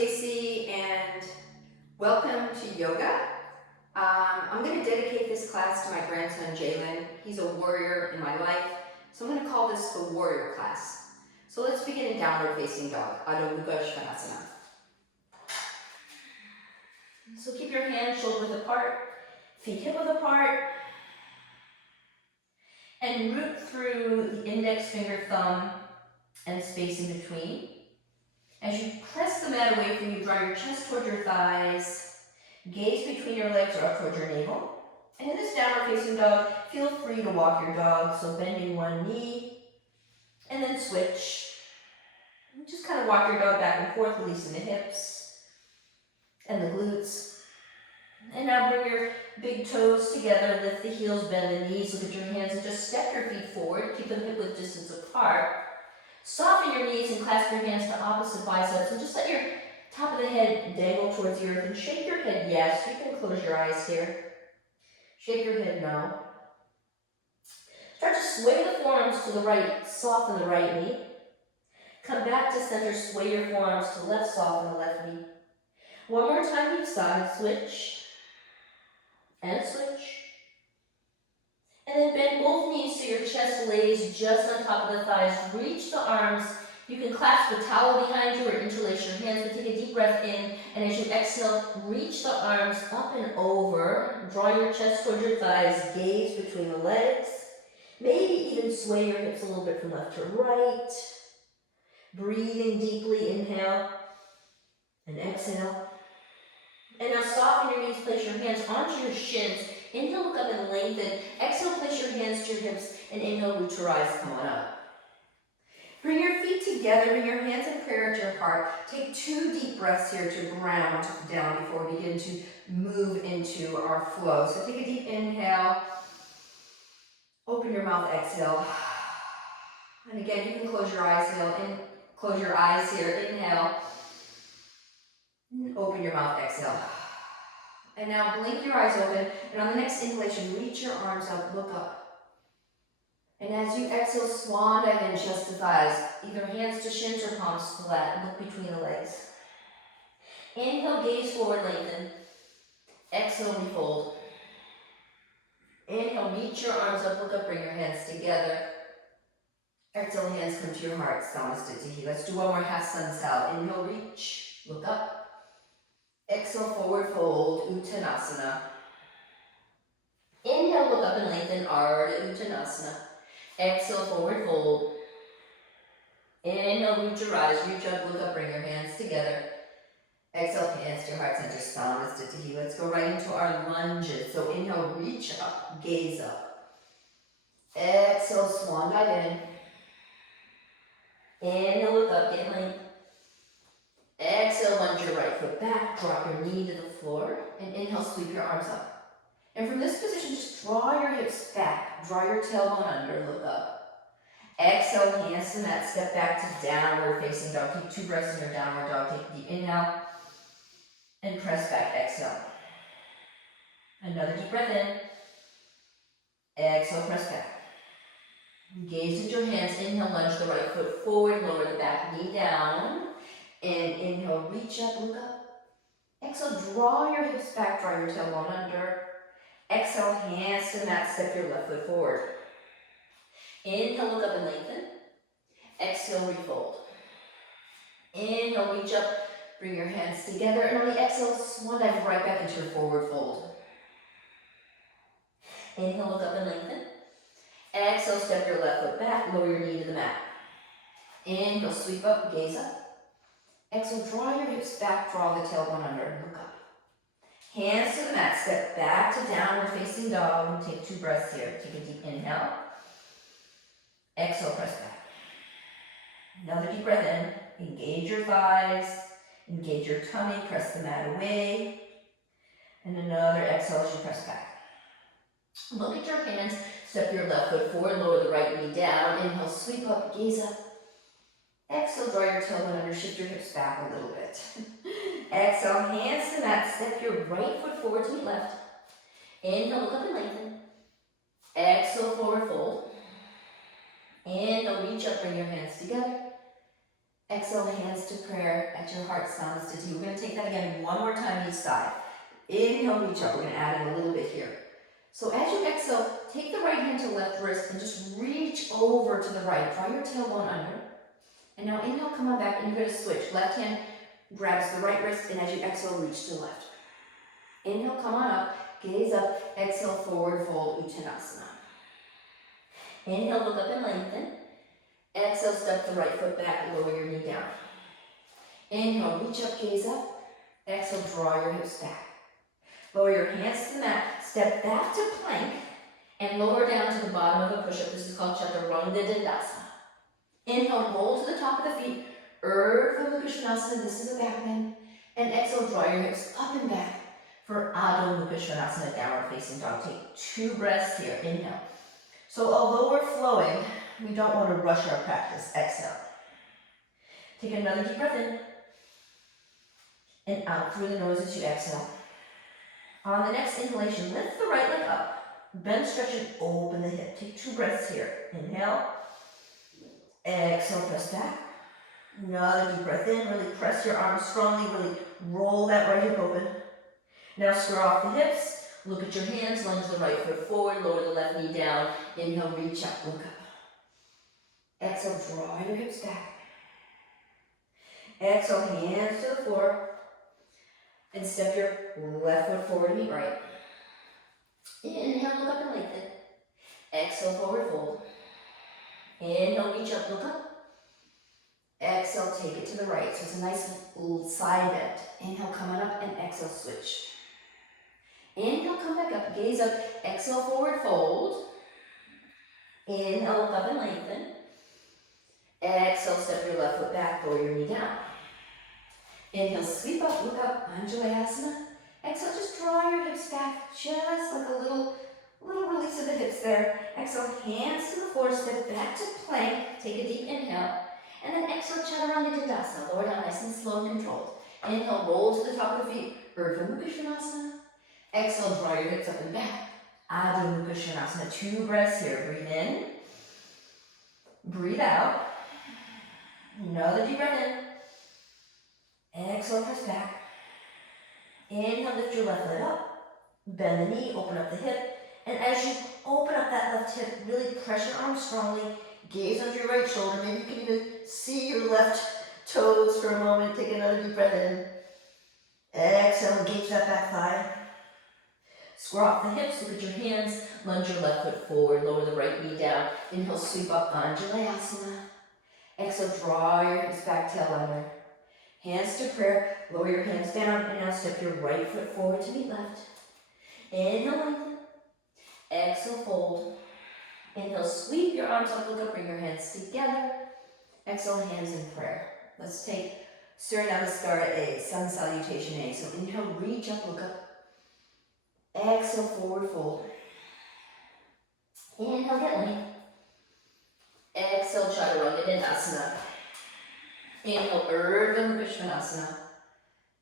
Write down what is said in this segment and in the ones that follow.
Stacy, and welcome to yoga. I'm going to dedicate this class to my grandson Jalen. He's a warrior in my life, so I'm going to call this the warrior class. So let's begin in downward facing dog, Adho Mukha Svanasana. So keep your hands shoulder width apart, feet hip width apart, and root through the index finger, thumb, and space in between. As you press the mat away from you, draw your chest towards your thighs, gaze between your legs or up towards your navel. And in this downward facing dog, feel free to walk your dog, so bending one knee, and then switch. And just kind of walk your dog back and forth, releasing the hips and the glutes. And now bring your big toes together, lift the heels, bend the knees, look at your hands, and just step your feet forward, keep them hip width distance apart. Soften your knees and clasp your hands to opposite biceps, and just let your top of the head dangle towards the earth, and shake your head yes. You can close your eyes here. Shake your head no. Start to sway the forearms to the right, soften the right knee. Come back to center, sway your forearms to left, soften the left knee. One more time each side, switch, and switch. And then bend both knees so your chest lays just on top of the thighs. Reach the arms. You can clasp the towel behind you or interlace your hands, but take a deep breath in. And as you exhale, reach the arms up and over. Draw your chest towards your thighs. Gaze between the legs. Maybe even sway your hips a little bit from left to right. Breathing deeply. Inhale and exhale. And now soften your knees. Place your hands onto your shins. Inhale, look up and lengthen. Exhale, place your hands to your hips, and inhale, root your eyes, come on up. Bring your feet together, bring your hands in prayer to your heart. Take 2 deep breaths here to ground down before we begin to move into our flow. So take a deep inhale. Open your mouth, exhale. And again, you can close your eyes here. Inhale. Open your mouth, exhale. And now blink your eyes open, and on the next inhalation, reach your arms up, look up. And as you exhale, swan dive in, chest to thighs, either hands to shins or palms flat, look between the legs. Inhale, gaze forward, lengthen. Exhale, refold. Inhale, reach your arms up, look up, bring your hands together. Exhale, hands come to your heart, Namaste. Let's do one more half sun sal. Inhale, reach, look up. Exhale, forward fold, Uttanasana. Inhale, look up and lengthen, Ardha Uttanasana. Exhale, forward fold. Inhale, root your eyes, reach up, look up, bring your hands together. Exhale, hands to your heart center, Namaste. Let's go right into our lunges. So inhale, reach up, gaze up. Exhale, swan dive in. Inhale, look up, get length. Exhale, lunge your right foot back, drop your knee to the floor, and inhale, sweep your arms up. And from this position, just draw your hips back, draw your tailbone under, look up. Exhale, hands to mat, step back to downward facing dog. Take 2 breaths in your downward dog. Take a deep inhale, and press back, exhale. Another deep breath in. Exhale, press back. Gaze into your hands, inhale, lunge the right foot forward, lower the back knee down. And inhale, reach up, look up. Exhale, draw your hips back, draw your tailbone under. Exhale, hands to the mat, step your left foot forward. Inhale, look up and lengthen. Exhale, refold. Inhale, reach up, bring your hands together. And on the exhale, swan dive right back into your forward fold. Inhale, look up and lengthen. Exhale, step your left foot back, lower your knee to the mat. Inhale, sweep up, gaze up. Exhale, draw your hips back, draw the tailbone under, look up. Hands to the mat, step back to downward facing dog, and take 2 breaths here. Take a deep inhale. Exhale, press back. Another deep breath in, engage your thighs, engage your tummy, press the mat away. And another exhale as you press back. Look at your hands, step your left foot forward, lower the right knee down, inhale, sweep up, gaze up. Exhale, draw your tailbone under, shift your hips back a little bit. Exhale, hands to the mat, step your right foot forward to meet left. Inhale, look up and lengthen. Exhale, forward fold. Inhale, reach up, bring your hands together. Exhale, hands to prayer at your heart sounds to T. We're going to take that again one more time each side. Inhale, reach up. We're going to add in a little bit here. So as you exhale, take the right hand to left wrist and just reach over to the right. Draw your tailbone under. And now inhale, come on back, and you're going to switch. Left hand grabs the right wrist, and as you exhale, reach to left. Inhale, come on up, gaze up, exhale, forward fold, Uttanasana. Inhale, look up and lengthen. Exhale, step the right foot back, lower your knee down. Inhale, reach up, gaze up. Exhale, draw your hips back. Lower your hands to the mat, step back to plank, and lower down to the bottom of a push-up. This is called Chaturanga Dandasana. Inhale, roll to the top of the feet, Urdhva Mukha Svanasana, this is a back bend. And exhale, draw your hips up and back for Adho Mukha Svanasana, downward facing dog. Take 2 breaths here, inhale. So although we're flowing, we don't want to rush our practice. Exhale. Take another deep breath in. And out through the nose as you exhale. On the next inhalation, lift the right leg up. Bend, stretch, and open the hip. Take 2 breaths here. Inhale. Exhale, press back. Another deep breath in. Really press your arms strongly. Really roll that right hip open. Now square off the hips. Look at your hands. Lunge the right foot forward. Lower the left knee down. Inhale, reach up, look up. Exhale, draw your hips back. Exhale, hands to the floor. And step your left foot forward, meet right. Inhale, look up and lengthen. Exhale, forward fold. Inhale, reach up, look up. Exhale, take it to the right. So it's a nice little side bend. Inhale, come on up, and exhale, switch. Inhale, come back up, gaze up. Exhale, forward fold. Inhale, look up and lengthen. Exhale, step your left foot back, lower your knee down. Inhale, sweep up, look up, Anjalayasana. Exhale, just draw your hips back, just like a little release of the hips there. Exhale, hands to the floor, step back to plank, take a deep inhale. And then exhale, Chaturanga Dandasana, lower down nice and slow and controlled. Inhale, roll to the top of the feet, Urdhva Mukha Svanasana. Exhale, draw your hips up and back, Adho Mukha Svanasana. 2 breaths here, breathe in, breathe out. Another deep breath in. Exhale, press back. Inhale, lift your left leg up. Bend the knee, open up the hip. And as you open up that left hip, really press your arms strongly. Gaze under your right shoulder. Maybe you can even see your left toes for a moment. Take another deep breath in. Exhale, engage that back thigh. Square off the hips, look at your hands. Lunge your left foot forward, lower the right knee down. Inhale, sweep up, Anjalayasana. Exhale, draw your hips back, tail under. Hands to prayer, lower your hands down, and now step your right foot forward to meet left. Inhale, lengthen. Exhale, fold. Inhale, sweep your arms up, look up, bring your hands together. Exhale, hands in prayer. Let's take Surya Namaskara A, Sun Salutation A. So inhale, reach up, look up. Exhale, forward fold. Inhale, get length. Exhale, Chaturanga Dandasana. Inhale, Urdhva Mukha Svanasana.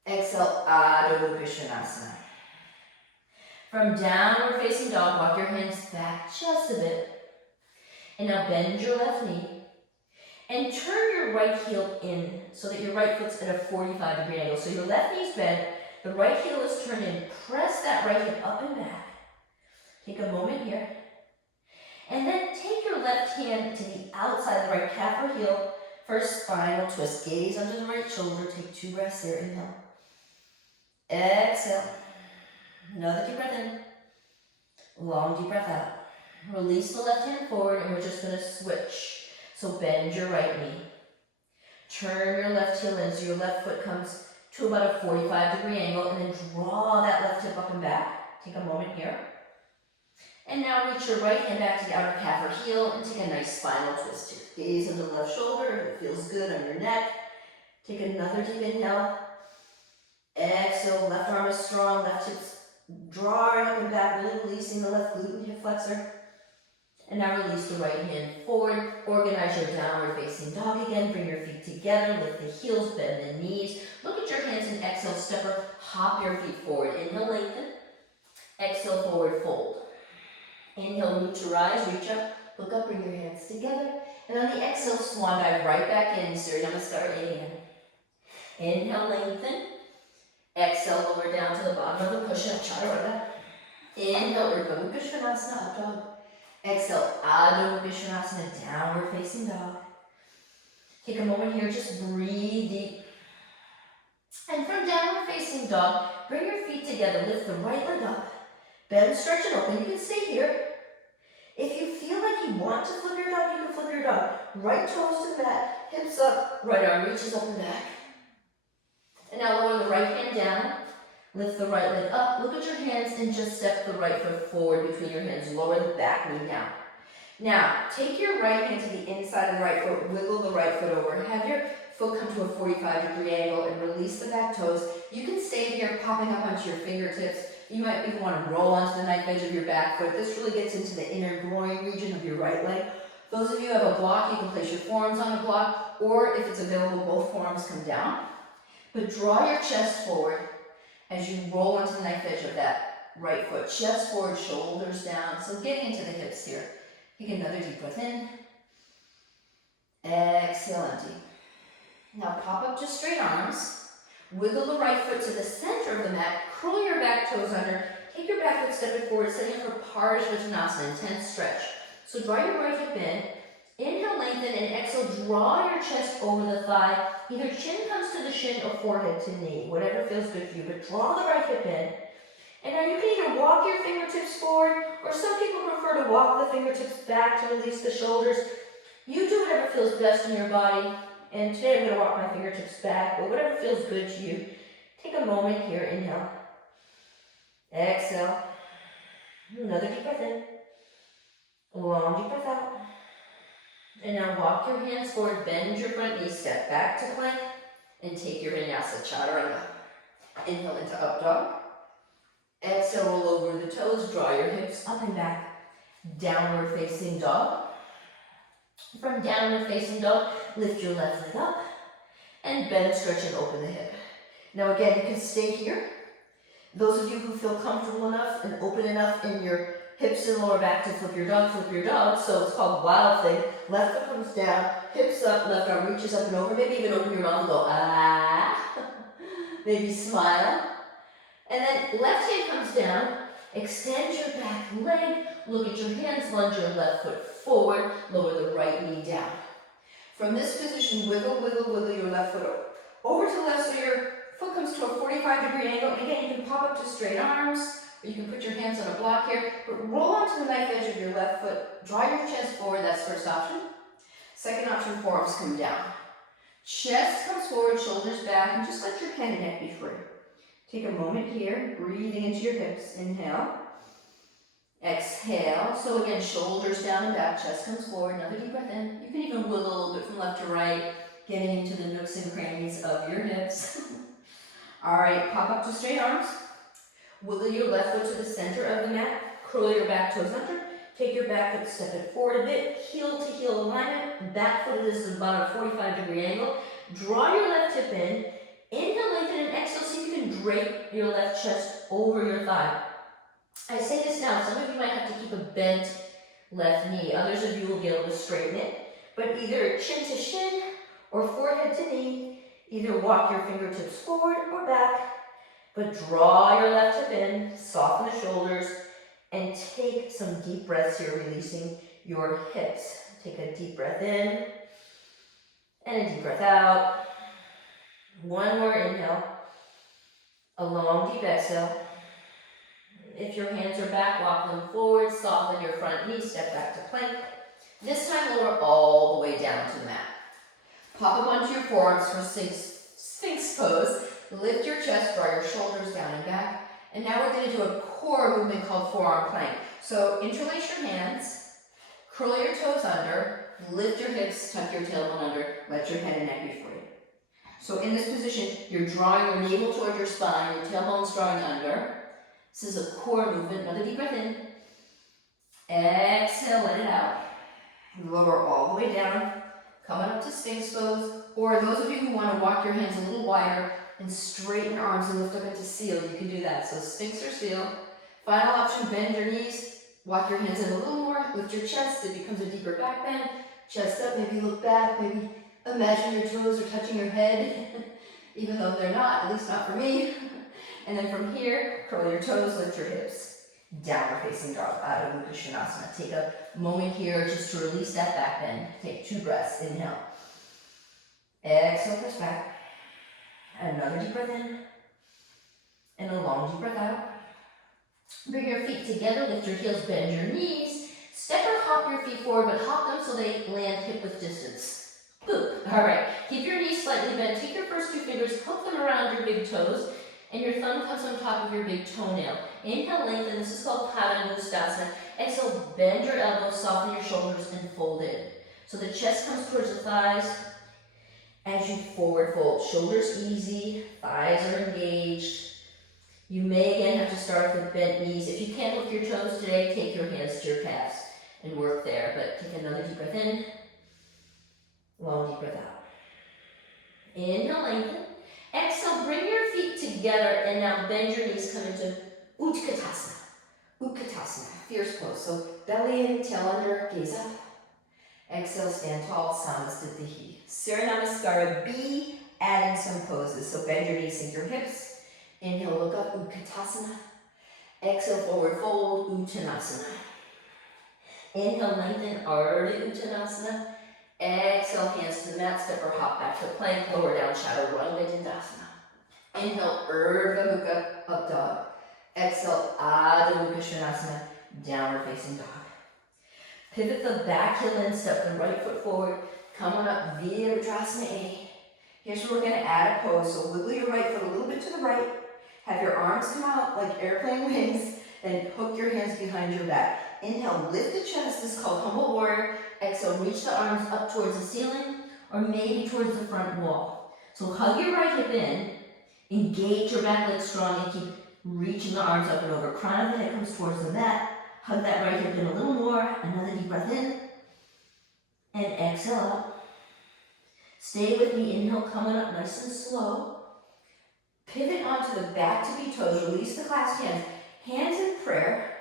Exhale, Adho Mukha Svanasana. From downward facing dog, walk your hands back just a bit. And now bend your left knee. And turn your right heel in so that your right foot's at a 45-degree angle. So your left knee's bent, the right heel is turned in. Press that right hip up and back. Take a moment here. And then take your left hand to the outside of the right calf or heel for a spinal twist. Gaze under the right shoulder. Take 2 breaths here. Inhale. Exhale. Another deep breath in. Long deep breath out. Release the left hand forward, and we're just going to switch. So bend your right knee. Turn your left heel in so your left foot comes to about a 45-degree angle, and then draw that left hip up and back. Take a moment here. And now reach your right hand back to the outer calf or heel and take a nice spinal twist here. Gaze under the left shoulder if it feels good on your neck. Take another deep inhale. Exhale, left arm is strong, left hip's drawing up and back, really releasing the left glute and hip flexor. And now release the right hand forward. Organize your downward facing dog again. Bring your feet together. Lift the heels, bend the knees. Look at your hands and exhale, stepper. Hop your feet forward. Inhale, lengthen. Exhale, forward fold. Inhale, root to rise. Reach up. Look up. Bring your hands together. And on the exhale, swan dive right back in. Surya Namaskar again. Inhale, lengthen. Exhale, lower down to the bottom of the push-up, chaturanga. Inhale, Urdhva Mukha Svanasana, up dog. Exhale, Adho Mukha Svanasana, downward facing dog. Take a moment here, just breathe deep. And from downward facing dog, bring your feet together, lift the right leg up. Bend, stretch, and open. You can stay here. If you feel like you want to flip your dog, you can flip your dog. Right toes to the mat, hips up, right arm reaches up and back. And now lower the right hand down, lift the right leg up, look at your hands and just step the right foot forward between your hands. Lower the back knee down. Now, take your right hand to the inside of the right foot, wiggle the right foot over. Have your foot come to a 45-degree angle and release the back toes. You can stay here popping up onto your fingertips. You might even want to roll onto the knife edge of your back foot. This really gets into the inner groin region of your right leg. Those of you who have a block, you can place your forearms on a block, or if it's available, both forearms come down. But draw your chest forward as you roll onto the knife edge of that right foot. Chest forward, shoulders down. So getting into the hips here. Take another deep breath in. Exhale, empty. Now pop up to straight arms. Wiggle the right foot to the center of the mat. Curl your back toes under. Take your back foot, step it forward, setting up for Parsvottanasana, intense stretch. So draw your right hip in. Inhale, lengthen, and exhale, draw your chest over the thigh. Either chin comes to the shin or forehead to knee, whatever feels good for you, but draw the right hip in. And now you can either walk your fingertips forward, or some people prefer to walk the fingertips back to release the shoulders. You do whatever feels best in your body. And today I'm going to walk my fingertips back, but whatever feels good to you. Take a moment here, inhale. Exhale. Another deep breath in. Long deep breath out. And now walk your hands forward, bend your front knee, step back to plank, and take your vinyasa, chaturanga. Inhale into up dog. Exhale, roll over the toes, draw your hips up and back. Downward facing dog. From downward facing dog, lift your left leg up, and bend, stretch, and open the hip. Now again, you can stay here. Those of you who feel comfortable enough and open enough in your hips and lower back to flip your dog, flip your dog. So it's called wild thing. Left foot comes down, hips up, left arm reaches up and over. Maybe even open your mouth and go, ah. Maybe smile. And then left hand comes down, extend your back leg, look at your hands, lunge your left foot forward, lower the right knee down. From this position, wiggle, wiggle, wiggle your left foot over to the left so your foot comes to a 45-degree angle. And again, you can pop up to straight arms, or you can put your hands on a block here, but roll onto the knife edge of your left foot, draw your chest forward, that's first option. Second option, forearms come down. Chest comes forward, shoulders back, and just let your head and neck be free. Take a moment here, breathing into your hips. Inhale. Exhale. So again, shoulders down and back, chest comes forward. Another deep breath in. You can even wiggle a little bit from left to right, getting into the nooks and crannies of your hips. All right, pop up to straight arms. Wiggle your left foot to the center of the mat. Curl your back toes under. Take your back foot, step it forward a bit. Heel to heel alignment. Back foot is about a 45-degree angle. Draw your left hip in. Inhale, lengthen, and exhale so you can drape your left chest over your thigh. I say this now, some of you might have to keep a bent left knee. Others of you will be able to straighten it. But either chin to shin or forehead to knee, either walk your fingertips forward or back, but draw your left hip in, soften the shoulders, and take some deep breaths here, releasing your hips. Take a deep breath in, and a deep breath out. One more inhale, a long deep exhale. If your hands are back, walk them forward, soften your front knee, step back to plank. This time lower all the way down to the mat. Pop up onto your forearms for Sphinx pose. Lift your chest, draw your shoulders down and back. And now we're going to do a core movement called forearm plank. So interlace your hands, curl your toes under, lift your hips, tuck your tailbone under, let your head and neck be free. So in this position, you're drawing your navel toward your spine, your tailbone's drawing under. This is a core movement. Another deep breath in. Exhale, let it out. Lower all the way down. Coming up to Sphinx pose. Or those of you who want to walk your hands a little wider and straighten your arms and lift up into seal, you can do that. So Sphinx or seal. Final option, bend your knees. Walk your hands in a little more. Lift your chest. It becomes a deeper back bend. Chest up, maybe look back, maybe imagine your toes are touching your head, even though they're not, at least not for me. And then from here, curl your toes, lift your hips. Downward facing dog, Adho Mukha Svanasana. Take a moment here just to release that back bend. Take 2 breaths, inhale. Exhale, press back. Another deep breath in. And a long deep breath out. Bring your feet together, lift your heels, bend your knees. Step or hop your feet forward, but hop them so they land hip width distance. Boop. All right, keep your knees slightly bent. Take your first 2 fingers, hook them around your big toes, and your thumb comes on top of your big toenail. Inhale, lengthen. This is called Pada Mustasana. Exhale, bend your elbows, soften your shoulders, and fold in. So the chest comes towards the thighs as you forward fold. Shoulders easy, thighs are engaged. You may again have to start with bent knees. If you can't lift your toes today, take your hands to your calves and work there. But take another deep breath in, long deep breath out. Inhale, lengthen. Exhale, bring your feet together and now bend your knees, come into Utkatasana. Utkatasana, fierce pose. So belly in, tail under, gaze up. Exhale, stand tall, Samasthiti. Surya Namaskara, be adding some poses. So bend your knees, sink your hips. Inhale, look up, Utkatasana. Exhale, forward fold, Uttanasana. Inhale, lengthen, Ardha Uttanasana. Exhale, hands to the mat, step or hop back to plank, lower down, Chaturanga Dandasana. Inhale, Urdhva Mukha, up dog. Exhale, Adho Mukha Svanasana, downward facing dog. Pivot the back heel in, step the right foot forward, come on up, Virabhadrasana A. Here's where we're going to add a pose, so wiggle your right foot a little bit to the right, have your arms come out like airplane wings, then hook your hands behind your back. Inhale, lift the chest, this is called Humble Warrior. Exhale, reach the arms up towards the ceiling or maybe towards the front wall. So hug your right hip in, engage your back leg strong and keep reaching the arms up and over. Crown of the head comes towards the mat. Hug that right hip in a little more. Another deep breath in. And exhale up. Stay with me. Inhale, coming up nice and slow. Pivot onto the back to be toes. Release the clasped hands. Hands in prayer.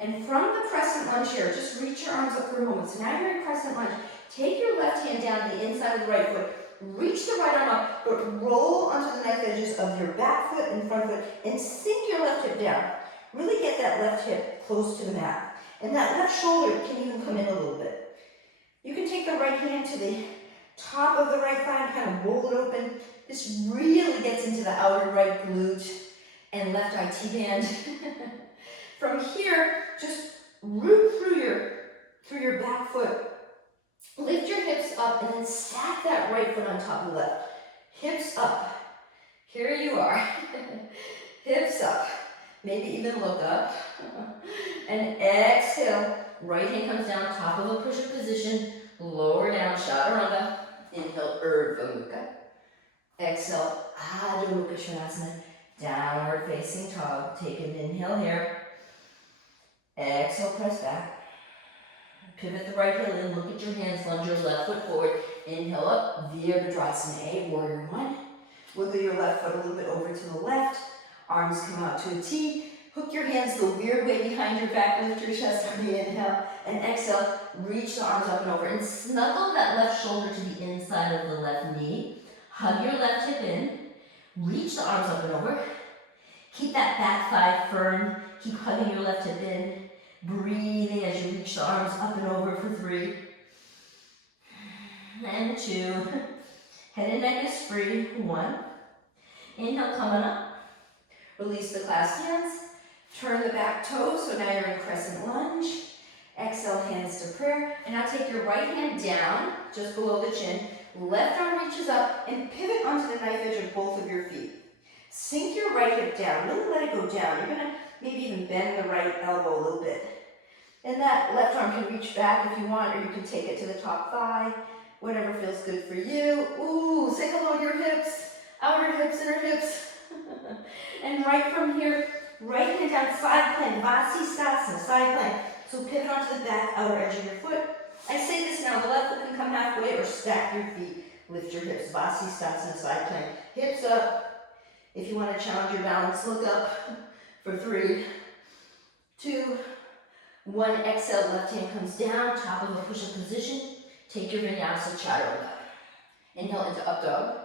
And from the crescent lunge here, just reach your arms up for a moment. So now you're in crescent lunge. Take your left hand down the inside of the right foot. Reach the right arm up, but roll onto the knife edges of your back foot and front foot and sink your left hip down. Really get that left hip close to the mat. And that left shoulder can even come in a little bit. You can take the right hand to the top of the right thigh and kind of roll it open. This really gets into the outer right glute and left IT band. From here, just root through your back foot. Lift your hips up and then stack that right foot on top of the left. Hips up. Here you are. Hips up. Maybe even look up. And exhale. Right hand comes down, top of a push-up position. Lower down, Chaturanga. Inhale, Urdhva Mukha. Exhale, Adho Mukha Svanasana. Downward facing dog. Take an inhale here. Exhale, press back. Pivot the right heel in, look at your hands, lunge your left foot forward. Inhale up, Virabhadrasana A, Warrior One. Wiggle your left foot a little bit over to the left. Arms come out to a T. Hook your hands the weird way behind your back, lift your chest on the inhale. And exhale, reach the arms up and over. And snuggle that left shoulder to the inside of the left knee. Hug your left hip in. Reach the arms up and over. Keep that back thigh firm. Keep hugging your left hip in. Breathing as you reach the arms up and over for 3. And 2. Head and neck is free. 1. Inhale, coming up. Release the clasped hands. Turn the back toes, so now you're in crescent lunge. Exhale, hands to prayer. And now take your right hand down, just below the chin. Left arm reaches up and pivot onto the knife edge of both of your feet. Sink your right hip down, really let it go down. You're gonna maybe even bend the right elbow a little bit. And that left arm can reach back if you want, or you can take it to the top thigh, whatever feels good for you. Ooh, say hello to your hips, outer hips, inner hips. And right from here, right hand down, side plank, Vasisthasana, side plank. So pivot onto the back outer edge of your foot. I say this now, the left foot can come halfway or stack your feet. Lift your hips, Vasisthasana, side plank. Hips up. If you want to challenge your balance, look up for 3, 2, 1. Exhale, left hand comes down, top of a push-up position. Take your vinyasa chaturanga. Inhale into up dog.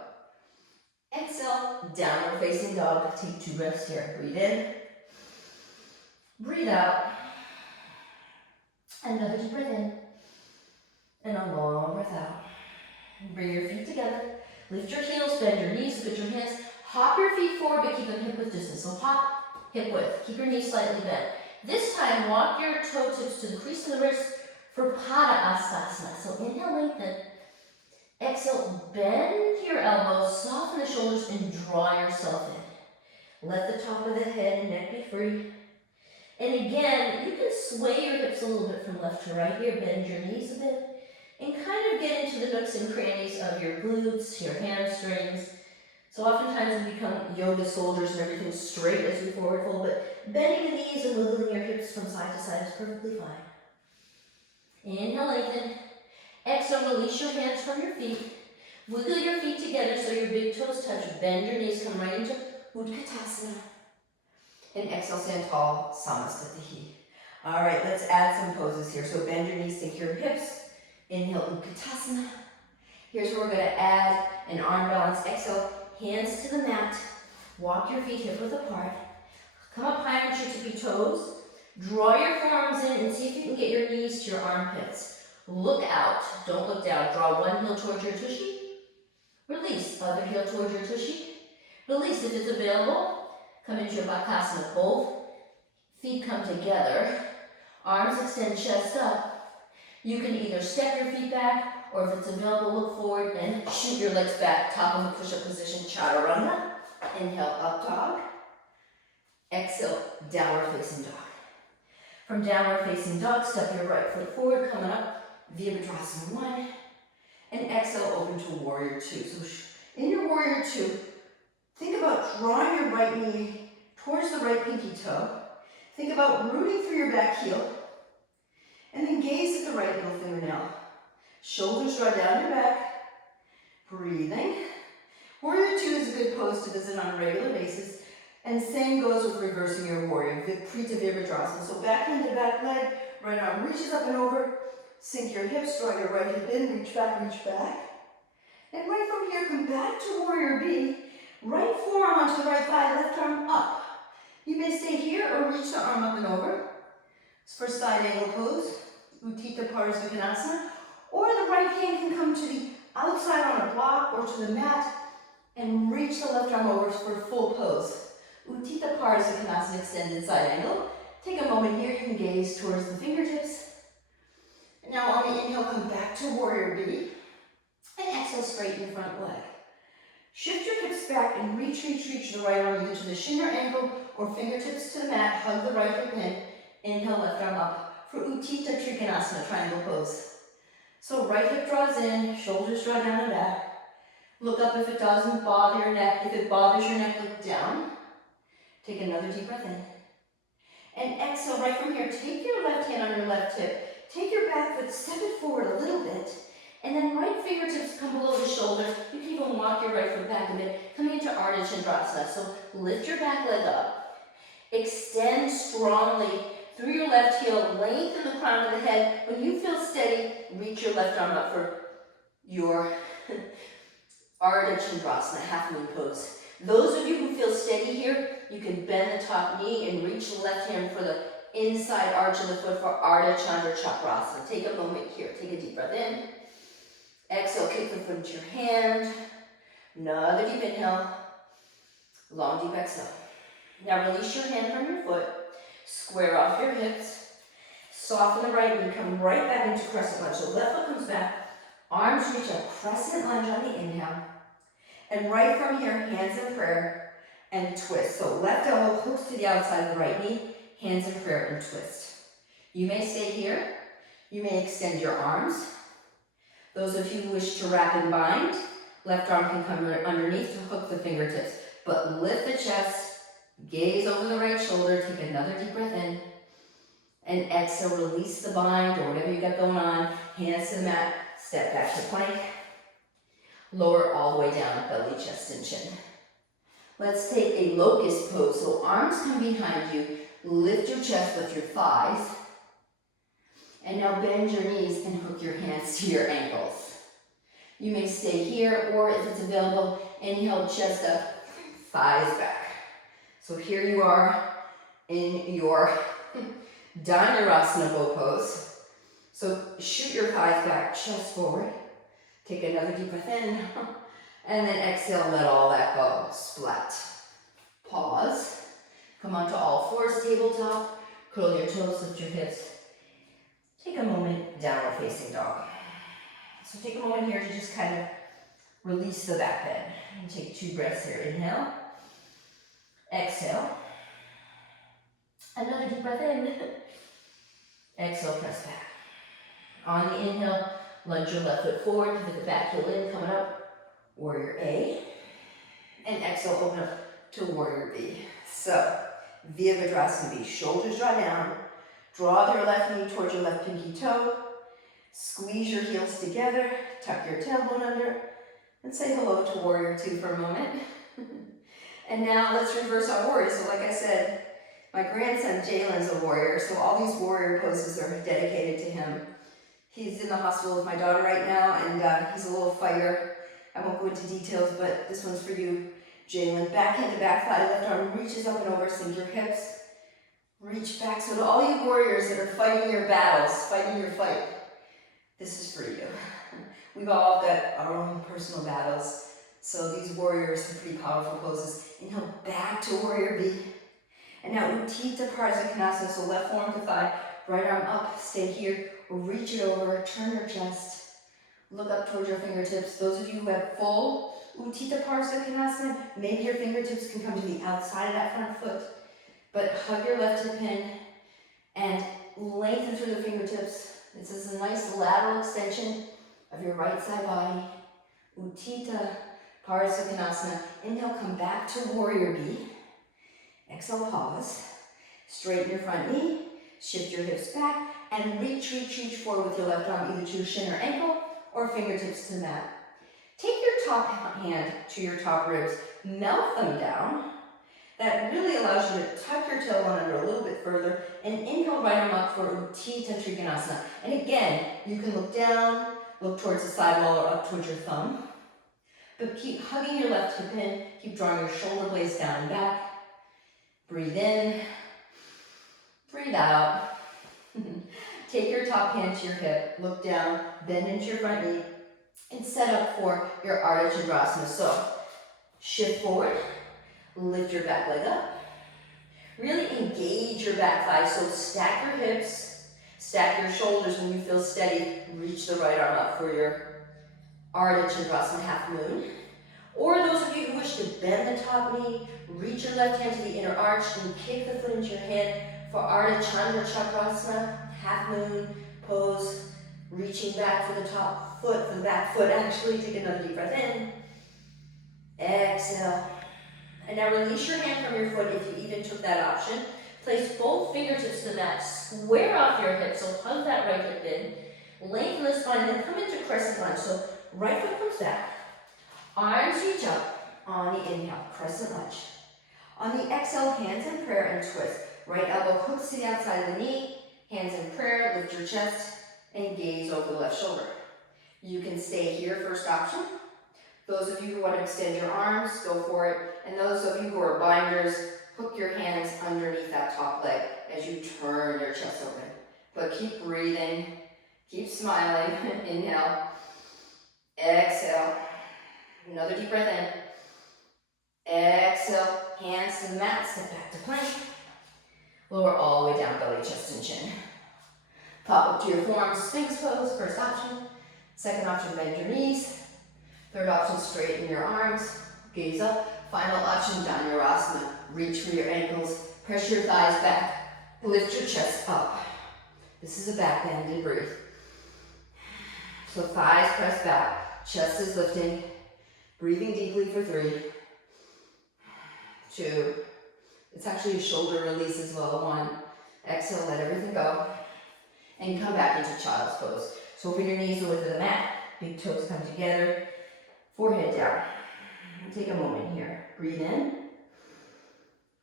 Exhale, downward facing dog. Take 2 breaths here. Breathe in. Breathe out. Another deep breath in. And a long breath out. Bring your feet together. Lift your heels, bend your knees, look at your hands. Hop your feet forward, but keep them hip width distance. So hop, hip width. Keep your knees slightly bent. This time, walk your toe tips to the crease of the wrist for Pada Asana. So inhale, lengthen. Exhale, bend your elbows, soften the shoulders, and draw yourself in. Let the top of the head and neck be free. And again, you can sway your hips a little bit from left to right here. Bend your knees a bit. And kind of get into the nooks and crannies of your glutes, your hamstrings. So oftentimes we become yoga soldiers and everything's straight as we forward fold, but bending the knees and wiggling your hips from side to side is perfectly fine. Inhale, lengthen. Exhale, release your hands from your feet. Wiggle your feet together so your big toes touch. Bend your knees, come right into Utkatasana. And exhale, stand tall, Samastatihi. All right, let's add some poses here. So bend your knees, sink your hips. Inhale, Utkatasana. Here's where we're going to add an arm balance. Exhale, hands to the mat. Walk your feet hip width apart. Come up high with your tippy toes. Draw your forearms in and see if you can get your knees to your armpits. Look out, don't look down. Draw one heel towards your tushy. Release, other heel towards your tushy. Release if it's available. Come into your Bakasana. Both feet come together. Arms extend, chest up. You can either step your feet back, or if it's available, look forward and shoot your legs back. Top of the push-up position, chaturanga. Inhale, up dog. Exhale, downward facing dog. From downward facing dog, step your right foot forward, coming up, Virabhadrasana 1. And exhale, open to warrior 2. So in your warrior 2, think about drawing your right knee towards the right pinky toe. Think about rooting through your back heel. And then gaze at the right middle fingernail. Shoulders draw down your back. Breathing. Warrior 2 is a good pose to visit on a regular basis. And same goes with reversing your warrior, Prita Virabhadrasana. So back hand to back leg, right arm reaches up and over. Sink your hips, draw your right hip in, reach back, reach back. And right from here, come back to warrior B. Right forearm onto the right thigh, left arm up. You may stay here or reach the arm up and over. For side angle pose, Utthita Parsvakonasana, or the right hand can come to the outside on a block or to the mat and reach the left arm over for full pose. Utthita Parsvakonasana, extended side angle. Take a moment here, you can gaze towards the fingertips. And now on the inhale, come back to warrior B, and exhale, straighten your front leg. Shift your hips back and reach the right arm either to the shin or ankle or fingertips to the mat, hug the right hip in. Inhale, left arm up for Utthita Trikonasana, triangle pose. So right hip draws in, shoulders draw down and back. Look up if it doesn't bother your neck. If it bothers your neck, look down. Take another deep breath in. And exhale, right from here, take your left hand on your left hip. Take your back foot, step it forward a little bit. And then right fingertips come below the shoulder. You can even walk your right foot back a bit, coming into Ardha Chandrasana. So lift your back leg up. Extend strongly through your left heel, lengthen the crown of the head. When you feel steady, reach your left arm up for your Ardha Chandrasana, half moon pose. Those of you who feel steady here, you can bend the top knee and reach the left hand for the inside arch of the foot for Ardha Chandra Chakrasana. Take a moment here, take a deep breath in. Exhale, kick the foot into your hand. Another deep inhale. Long deep exhale. Now release your hand from your foot. Square off your hips. Soften the right knee. Come right back into crescent lunge. So left foot comes back. Arms reach up. Crescent lunge on the inhale. And right from here, hands in prayer and twist. So left elbow hooks to the outside of the right knee. Hands in prayer and twist. You may stay here. You may extend your arms. Those of you who wish to wrap and bind, left arm can come underneath to hook the fingertips. But lift the chest, gaze over the right shoulder, take another deep breath in, and exhale, release the bind or whatever you got going on. Hands to the mat, step back to plank. Lower all the way down, belly, chest, and chin. Let's take a locust pose. So arms come behind you, lift your chest with your thighs, And now bend your knees and hook your hands to your ankles. You may stay here, or if it's available, inhale, chest up, thighs back. So here you are in your Dhanurasana bow pose. So shoot your thighs back, chest forward. Take another deep breath in, and then exhale, let all that go. Splat. Pause. Come onto all fours, tabletop. Curl your toes, lift your hips. Take a moment, downward facing dog. So take a moment here to just kind of release the back bend. And take 2 breaths here. Inhale. Exhale. Another deep breath in. Exhale, press back. On the inhale, lunge your left foot forward, pivot the back heel in, coming up, warrior A. And exhale, open up to warrior B. So, Virabhadrasana B, shoulders draw down, draw your left knee towards your left pinky toe, squeeze your heels together, tuck your tailbone under, and say hello to warrior 2 for a moment. And now let's reverse our warriors. So like I said, my grandson Jalen's a warrior, so all these warrior poses are dedicated to him. He's in the hospital with my daughter right now, and he's a little fighter. I won't go into details, but this one's for you, Jalen. Backhand to back thigh, left arm reaches up and over, sink your hips. Reach back. So to all you warriors that are fighting your battles, fighting your fight, this is for you. We've all got our own personal battles. So these warriors are pretty powerful poses. Inhale, back to warrior B. And now Utthita Parsakonasana, so left forearm to thigh, right arm up, stay here, reach it over, turn your chest, look up towards your fingertips. Those of you who have full Utthita Parsakonasana, maybe your fingertips can come to the outside of that front foot, but hug your left hip in and lengthen through the fingertips. This is a nice lateral extension of your right side body. Utthita Parsakonasana. Inhale, come back to warrior B. Exhale, pause. Straighten your front knee, shift your hips back, and reach forward with your left arm either to your shin or ankle, or fingertips to the mat. Take your top hand to your top ribs, melt them down. That really allows you to tuck your tailbone under a little bit further, and inhale, right arm up for Utthita Trikonasana. And again, you can look down, look towards the side wall or up towards your thumb. But keep hugging your left hip in, keep drawing your shoulder blades down and back. Breathe in, breathe out. Take your top hand to your hip, look down, bend into your front knee, and set up for your Ardha Chandrasana. So, shift forward, lift your back leg up. Really engage your back thigh, so stack your hips, stack your shoulders when you feel steady. Reach the right arm up for your Ardha Chandrasana, half moon. Or those of you who wish to bend the top knee, reach your left hand to the inner arch and kick the foot into your hand for Ardha Chandra Chakrasana, half moon pose, reaching back for the top foot, for the back foot actually. Take another deep breath in. Exhale. And now release your hand from your foot if you even took that option. Place both fingertips to the mat, square off your hips, so hug that right hip in. Lengthen the spine, and then come into crescent lunge. So right foot comes back. Arms reach up on the inhale, crescent lunge. On the exhale, hands in prayer and twist. Right elbow hooks to the outside of the knee, hands in prayer, lift your chest, and gaze over the left shoulder. You can stay here, first option. Those of you who want to extend your arms, go for it. And those of you who are binders, hook your hands underneath that top leg as you turn your chest open. But keep breathing, keep smiling. Inhale, exhale. Another deep breath in. Exhale, hands to the mat, step back to plank. Lower all the way down, belly, chest, and chin. Pop up to your forearms, Sphinx pose, first option. Second option, bend your knees. Third option, straighten your arms, gaze up. Final option, Dhanurasana. Reach for your ankles, press your thighs back, lift your chest up. This is a back bend, and breathe. So thighs press back, chest is lifting. Breathing deeply for 3, 2, it's actually a shoulder release as well, 1, exhale, let everything go, and come back into child's pose. So open your knees to the width of the mat, big toes come together, forehead down. And take a moment here, breathe in,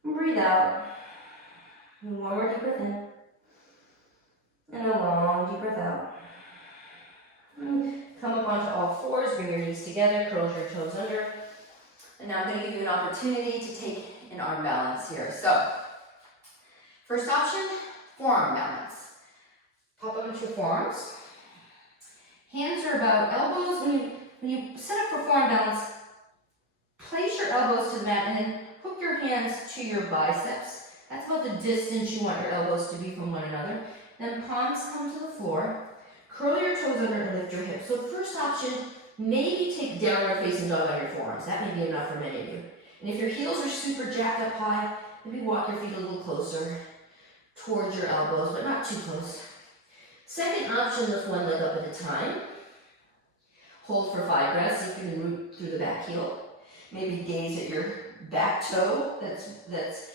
and breathe out, and one more deep breath in, And a long, deep breath out. Come up onto all fours, bring your knees together, curl your toes under. And now I'm going to give you an opportunity to take an arm balance here. So, first option, forearm balance. Pop up into your forearms. Hands are about elbows. When you set up for forearm balance, place your elbows to the mat and then hook your hands to your biceps. That's about the distance you want your elbows to be from one another. Then palms come to the floor. Curl your toes under and lift your hips. So first option, maybe take downward facing dog on your forearms. That may be enough for many of you. And if your heels are super jacked up high, maybe walk your feet a little closer towards your elbows, but not too close. Second option, lift one leg up at a time. Hold for 5 breaths. See if you can root through the back heel. Maybe gaze at your back toe that's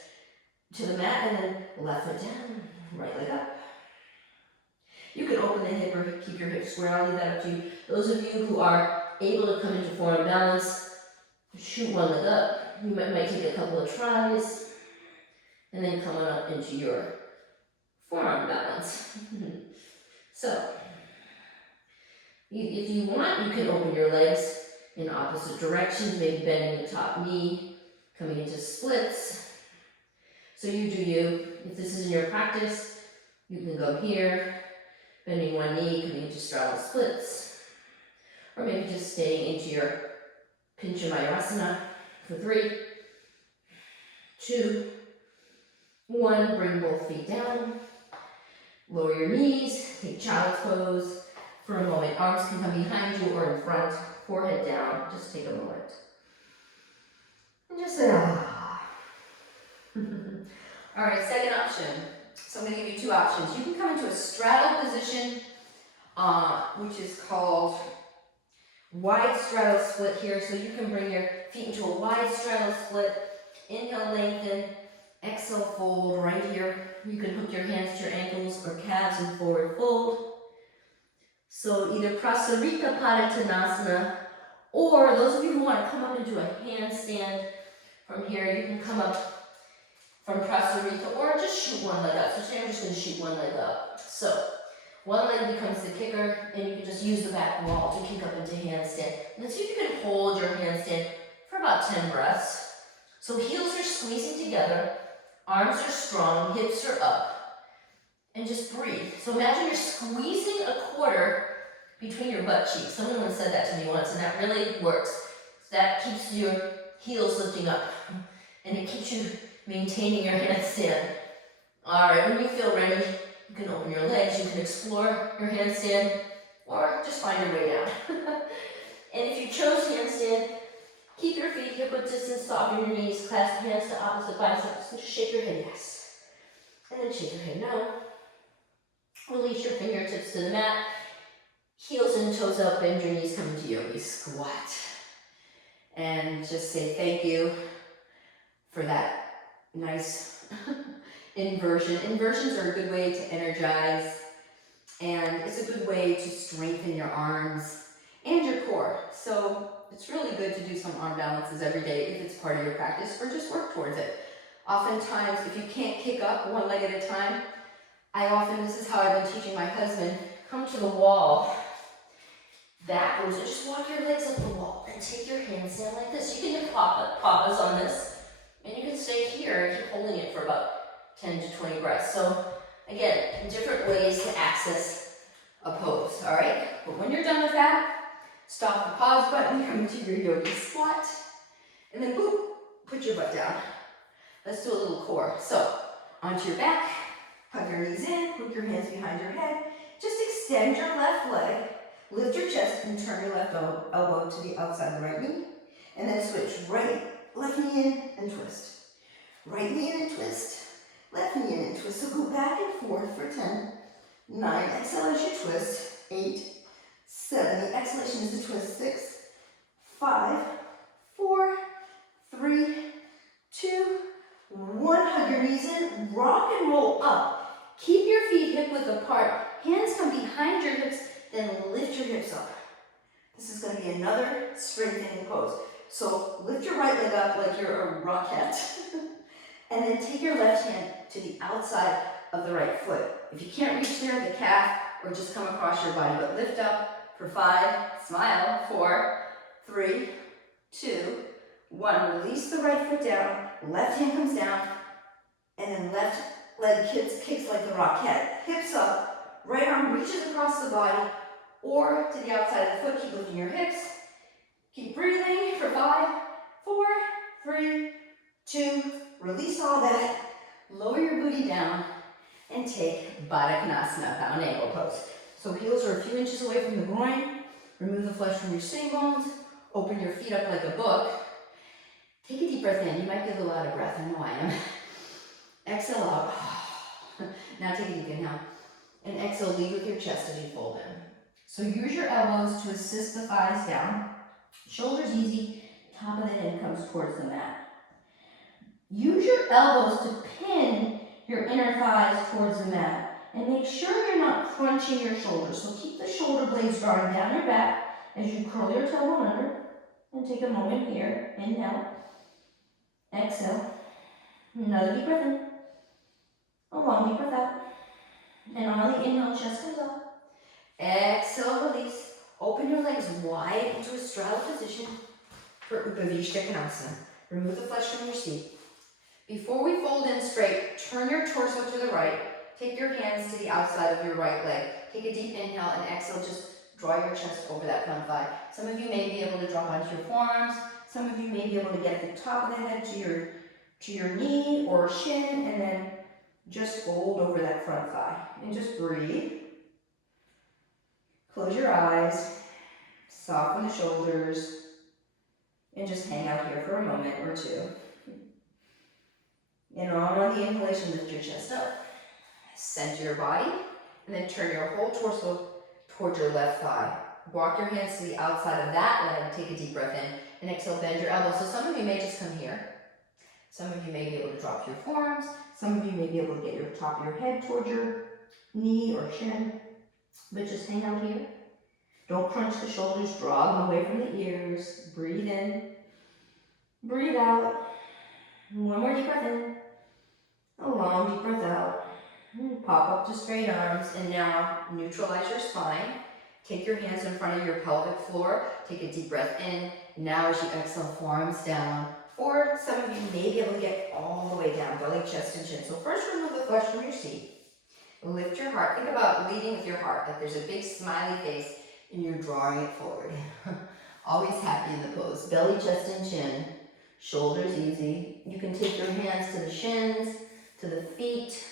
to the mat, and then left foot down, right leg up. You can open the hip or keep your hips square. I'll leave that up to you. Those of you who are able to come into forearm balance, shoot one leg up. You might take a couple of tries, and then come on up into your forearm balance. So, if you want, you can open your legs in opposite directions, maybe bending the top knee, coming into splits. So you do you. If this is in your practice, you can go here, bending one knee, coming into straddle splits, or maybe just staying into your Pincha Mayurasana for 3, 2, 1. Bring both feet down. Lower your knees, take child's pose for a moment. Arms can come behind you or in front, forehead down. Just take a moment. And just say, ah. All right, second option. So I'm going to give you 2 options. You can come into a straddle position, which is called wide straddle split here. So you can bring your feet into a wide straddle split. Inhale, lengthen. Exhale, fold right here. You can hook your hands to your ankles or calves and forward fold. So either Prasarika Padottanasana, or those of you who want to come up into a handstand from here, you can come up from Prasarika or just shoot one leg up. So today I'm just going to shoot one leg up. So one leg becomes the kicker, and you can just use the back wall to kick up into handstand. Let's see if you can hold your handstand for about 10 breaths. So heels are squeezing together. Arms are strong, hips are up, and just breathe. So imagine you're squeezing a quarter between your butt cheeks. Someone once said that to me once, and that really works. That keeps your heels lifting up, and it keeps you maintaining your handstand. All right, when you feel ready, you can open your legs, you can explore your handstand, or just find your way down. And if you chose handstand, keep your feet hip-width distance, soften your knees, clasp your hands to opposite biceps, and just shake your head yes. And then shake your head no. Release your fingertips to the mat. Heels and toes up, bend your knees, come into yogi squat. And just say thank you for that nice inversion. Inversions are a good way to energize, and it's a good way to strengthen your arms and your core. So it's really good to do some arm balances every day if it's part of your practice, or just work towards it. Oftentimes, if you can't kick up one leg at a time, this is how I've been teaching my husband, come to the wall backwards and just walk your legs up the wall and take your handstand like this. You can do papas on this, and you can stay here and keep holding it for about 10 to 20 breaths. So again, different ways to access a pose, all right? But when you're done with that, stop the pause button, come into your yogi squat, and then boop, put your butt down. Let's do a little core. So, onto your back, hug your knees in, hook your hands behind your head, just extend your left leg, lift your chest, and turn your left elbow to the outside of the right knee, and then switch left knee in, and twist. Right knee in and twist, left knee in and twist. So go back and forth for 10, 9, exhale as you twist, 8, 7, the exhalation is to twist, 6, 5, 4, 3, 2, 1. Hug your knees in, rock and roll up. Keep your feet hip width apart. Hands come behind your hips, then lift your hips up. This is going to be another strengthening pose. So lift your right leg up like you're a rockette. And then take your left hand to the outside of the right foot. If you can't reach there, the calf, or just come across your body, but lift up for 5, smile, 4, 3, 2, 1. Release the right foot down, left hand comes down, and then left leg kicks like the rocket. Hips up, right arm reaches across the body, or to the outside of the foot. Keep lifting your hips. Keep breathing for 5, 4, 3, 2, release all that. Lower your booty down and take Baddha Konasana, bound ankle pose. So heels are a few inches away from the groin. Remove the flesh from your sitting bones. Open your feet up like a book. Take a deep breath in. You might be a little out of breath. I know I am. Exhale out. Now take a deep inhale. And exhale, lead with your chest as you fold in. So use your elbows to assist the thighs down. Shoulders easy. Top of the head comes towards the mat. Use your elbows to pin your inner thighs towards the mat. And make sure you're not crunching your shoulders. So keep the shoulder blades drawing down your back as you curl your tailbone under. And take a moment here. Inhale. Exhale. Another deep breath in. A long deep breath out. And on the inhale, chest comes up. Exhale, release. Open your legs wide into a straddle position for Upavishta Konasana. Remove the flesh from your seat. Before we fold in straight, turn your torso to the right. Take your hands to the outside of your right leg. Take a deep inhale and exhale. Just draw your chest over that front thigh. Some of you may be able to drop onto your forearms. Some of you may be able to get the top of the head to your knee or shin, and then just fold over that front thigh. And just breathe. Close your eyes. Soften the shoulders. And just hang out here for a moment or two. And on the inhalation, lift your chest up. Center your body. And then turn your whole torso towards your left thigh. Walk your hands to the outside of that leg. Take a deep breath in. And exhale, bend your elbows. So some of you may just come here. Some of you may be able to drop your forearms. Some of you may be able to get your top of your head towards your knee or shin. But just hang out here. Don't crunch the shoulders. Draw them away from the ears. Breathe in. Breathe out. One more deep breath in. A long deep breath out. And pop up to straight arms. And now neutralize your spine. Take your hands in front of your pelvic floor. Take a deep breath in. Now as you exhale, forearms down. Or some of you may be able to get all the way down, belly, chest, and chin. So first remove the flesh from your seat. Lift your heart. Think about leading with your heart. Like there's a big smiley face and you're drawing it forward. Always happy in the pose. Belly, chest, and chin. Shoulders easy. You can take your hands to the shins, to the feet,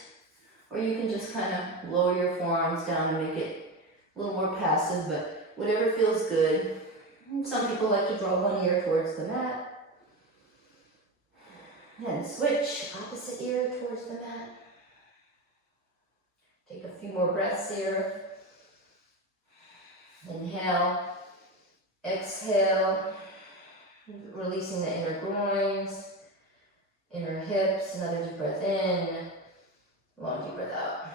or you can just kind of lower your forearms down and make it a little more passive, but whatever feels good. Some people like to draw one ear towards the mat. And switch, opposite ear towards the mat. Take a few more breaths here. Inhale, exhale, releasing the inner groins, inner hips. Another deep breath in, long deep breath out.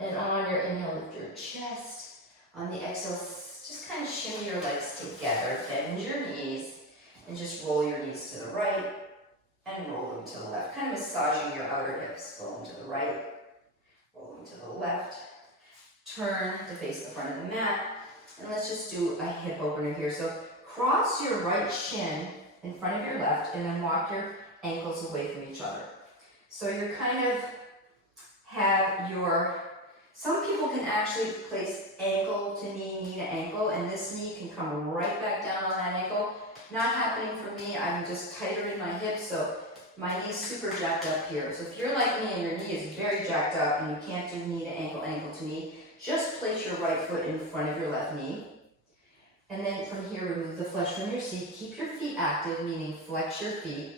And on your inhale, lift your chest. On the exhale, just kind of shimmy your legs together. Bend your knees and just roll your knees to the right and roll them to the left. Kind of massaging your outer hips. Roll them to the right, roll them to the left. Turn to face the front of the mat. And let's just do a hip opener here. So cross your right shin in front of your left and then walk your ankles away from each other. So you're kind of have your, some people can actually place ankle to knee, knee to ankle, and this knee can come right back down on that ankle. Not happening for me. I'm just tighter in my hips, so my knee's super jacked up here. So if you're like me and your knee is very jacked up and you can't do knee to ankle, ankle to knee, just place your right foot in front of your left knee. And then from here, remove the flesh from your seat. Keep your feet active, meaning flex your feet.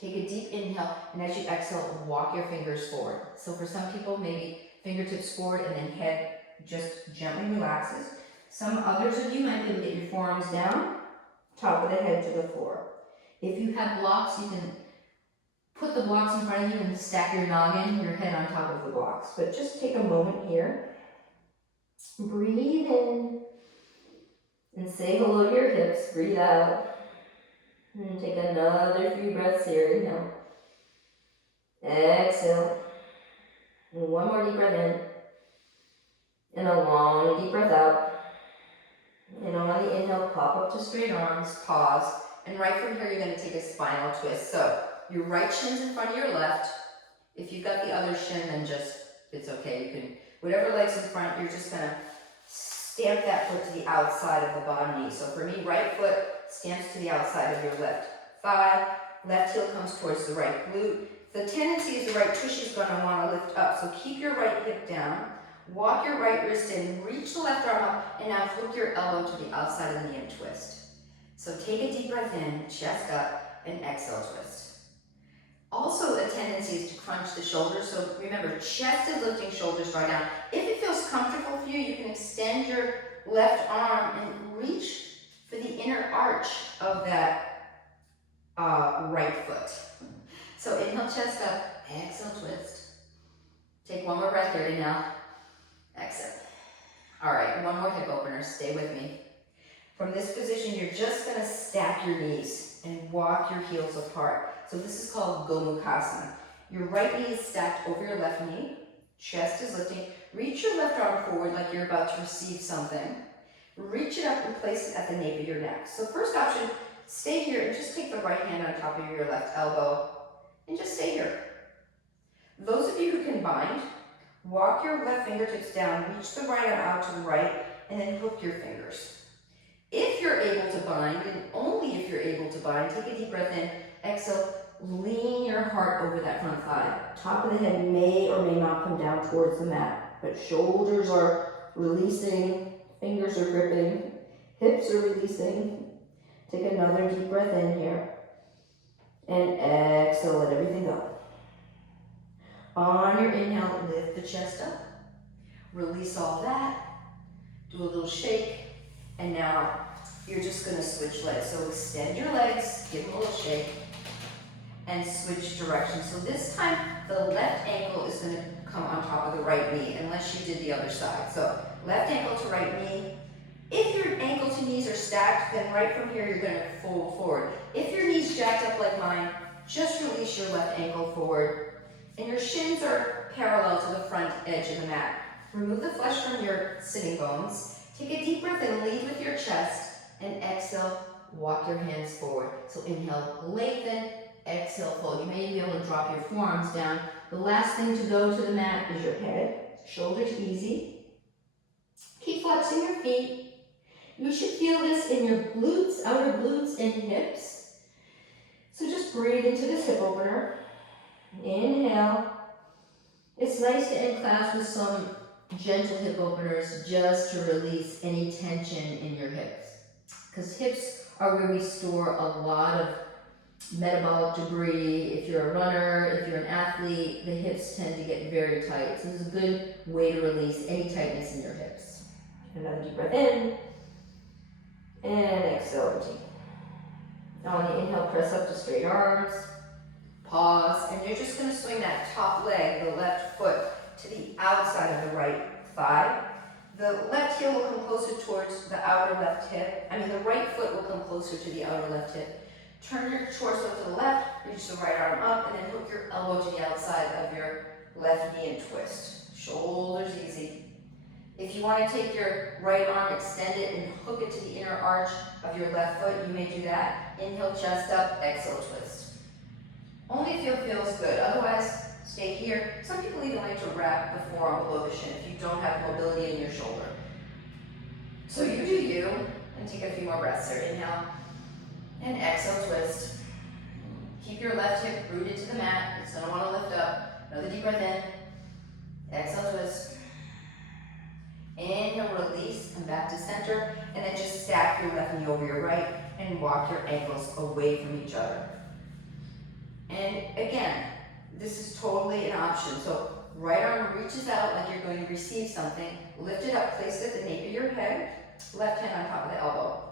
Take a deep inhale, and as you exhale, walk your fingers forward. So for some people, maybe fingertips forward and then head just gently relaxes. Some others of you might be able to get your forearms down, top of the head to the floor. If you have blocks, you can put the blocks in front of you and stack your noggin, your head on top of the blocks. But just take a moment here. Breathe in and say hello to your hips. Breathe out. And take another few breaths here. Inhale. Exhale. And one more deep breath in. And a long deep breath out. And on the inhale, pop up to straight arms, pause. And right from here, you're gonna take a spinal twist. So your right shin's in front of your left. If you've got the other shin, then just, it's okay. You can, whatever leg's in front, you're just gonna stamp that foot to the outside of the bottom knee. So for me, right foot stamps to the outside of your left thigh. Left heel comes towards the right glute. The tendency is the right tushy is gonna wanna lift up. So keep your right hip down. Walk your right wrist in, reach the left arm up, and now hook your elbow to the outside of the knee and twist. So take a deep breath in, chest up, and exhale, twist. Also, a tendency is to crunch the shoulders. So remember, chest is lifting, shoulders draw down. If it feels comfortable for you, you can extend your left arm and reach for the inner arch of that right foot. So inhale, chest up, exhale, twist. Take one more breath here, inhale. Exhale. All right, one more hip opener, stay with me. From this position, you're just gonna stack your knees and walk your heels apart. So this is called Gomukhasana. Your right knee is stacked over your left knee, chest is lifting. Reach your left arm forward like you're about to receive something. Reach it up and place it at the nape of your neck. So first option, stay here and just take the right hand on top of your left elbow and just stay here. Those of you who can bind, walk your left fingertips down, reach the right arm out to the right, and then hook your fingers. If you're able to bind, and only if you're able to bind, take a deep breath in, exhale, lean your heart over that front thigh. Top of the head may or may not come down towards the mat, but shoulders are releasing, fingers are gripping, hips are releasing. Take another deep breath in here, and exhale, let everything go. On your inhale, lift the chest up, release all that, do a little shake, and now you're just gonna switch legs. So extend your legs, give them a little shake, and switch directions. So this time, the left ankle is gonna come on top of the right knee, unless you did the other side. So left ankle to right knee. If your ankle to knees are stacked, then right from here, you're gonna fold forward. If your knee's jacked up like mine, just release your left ankle forward. And your shins are parallel to the front edge of the mat. Remove the flesh from your sitting bones. Take a deep breath in, lead with your chest, and exhale, walk your hands forward. So inhale, lengthen, exhale, fold. You may be able to drop your forearms down. The last thing to go to the mat is your head, shoulders easy. Keep flexing your feet. You should feel this in your glutes, outer glutes and hips. So just breathe into this hip opener. Inhale. It's nice to end class with some gentle hip openers just to release any tension in your hips. Because hips are where we store a lot of metabolic debris. If you're a runner, if you're an athlete, the hips tend to get very tight. So this is a good way to release any tightness in your hips. Another deep breath in. And exhale, empty. Now on the inhale, press up to straight arms. Pause, and you're just going to swing that top leg, the left foot, to the outside of the right thigh. The left heel will come closer towards the outer left hip. The right foot will come closer to the outer left hip. Turn your torso to the left, reach the right arm up, and then hook your elbow to the outside of your left knee and twist. Shoulders easy. If you want to take your right arm, extend it, and hook it to the inner arch of your left foot, you may do that. Inhale, chest up, exhale, twist. Only if it feels good, otherwise stay here. Some people even like to wrap the forearm below the shin if you don't have mobility in your shoulder. So you do you, and take a few more breaths there. Inhale, and exhale, twist. Keep your left hip rooted to the mat. It's gonna wanna lift up. Another deep breath in. Exhale, twist. Inhale, release, come back to center, and then just stack your left knee over your right and walk your ankles away from each other. And again, this is totally an option. So right arm reaches out like you're going to receive something. Lift it up, place it at the nape of your head. Left hand on top of the elbow.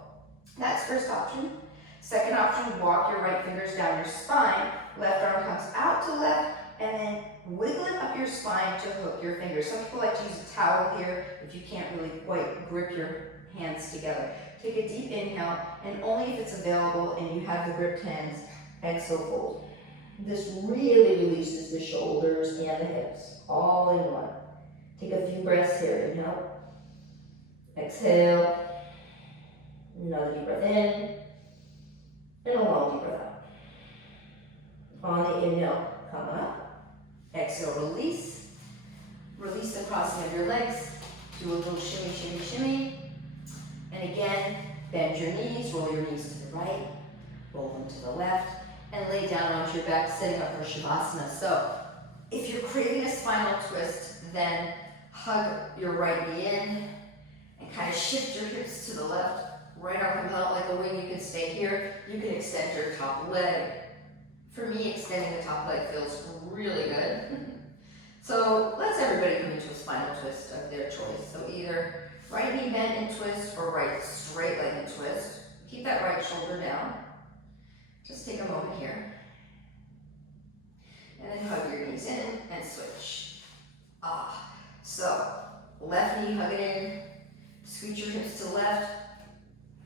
That's first option. Second option, walk your right fingers down your spine. Left arm comes out to left, and then wiggle it up your spine to hook your fingers. Some people like to use a towel here if you can't really quite grip your hands together. Take a deep inhale, and only if it's available and you have the gripped hands, exhale, fold. This really releases the shoulders and the hips, all in one. Take a few breaths here. Inhale. Exhale. Another deep breath in. And a long deep breath out. On the inhale, come up. Exhale, release. Release the crossing of your legs. Do a little shimmy, shimmy, shimmy. And again, bend your knees, roll your knees to the right, roll them to the left, and lay down onto your back, setting up for Shavasana. So, if you're creating a spinal twist, then hug your right knee in and kind of shift your hips to the left. Right arm can come out like a wing. You can stay here. You can extend your top leg. For me, extending the top leg feels really good. So let's everybody come into a spinal twist of their choice. So either right knee bend and twist or right straight leg and twist. Keep that right shoulder down. Just take a moment here. And then hug your knees in and switch. So left knee, hug it in. Scoot your hips to the left.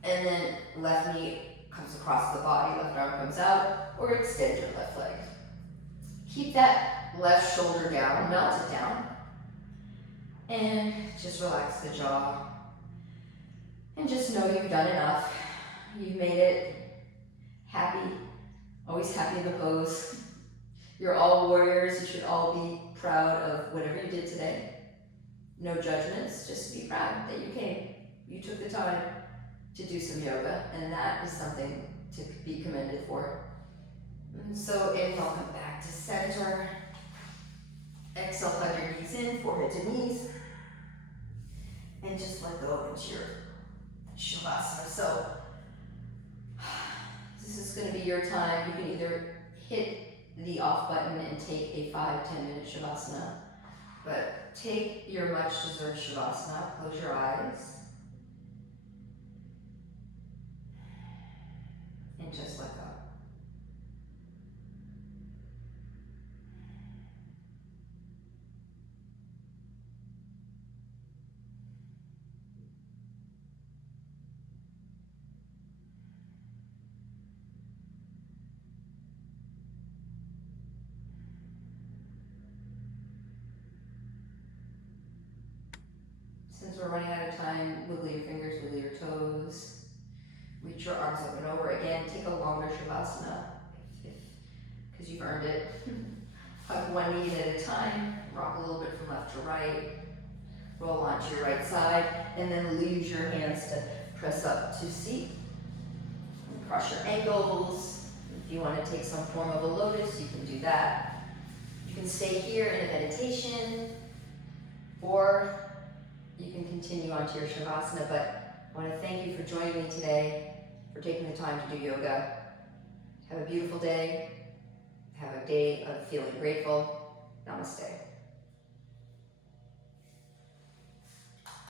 And then left knee comes across the body, left arm comes out, or extend your left leg. Keep that left shoulder down, melt it down, and just relax the jaw. And just know you've done enough. You've made it happy, always happy in the pose. You're all warriors. You should all be proud of whatever you did today. No judgments, just be proud that you came. You took the time to do some yoga, and that is something to be commended for. And so inhale, come back to center. Exhale, hug your knees in, forehead to knees. And just let go into your Shavasana. So this is going to be your time. You can either hit the off button and take a 5-10 minute Shavasana, but take your much deserved Shavasana. Close your eyes. And just let go. Since we're running out of time, wiggle your fingers, wiggle your toes. Reach your arms up and over. Again, take a longer Shavasana because you've earned it. Hug one knee at a time. Rock a little bit from left to right. Roll onto your right side, and then use your hands to press up to seat. Cross your ankles. If you want to take some form of a lotus, you can do that. You can stay here in a meditation, or you can continue onto your Shavasana, but I want to thank you for joining me today, for taking the time to do yoga. Have a beautiful day. Have a day of feeling grateful. Namaste.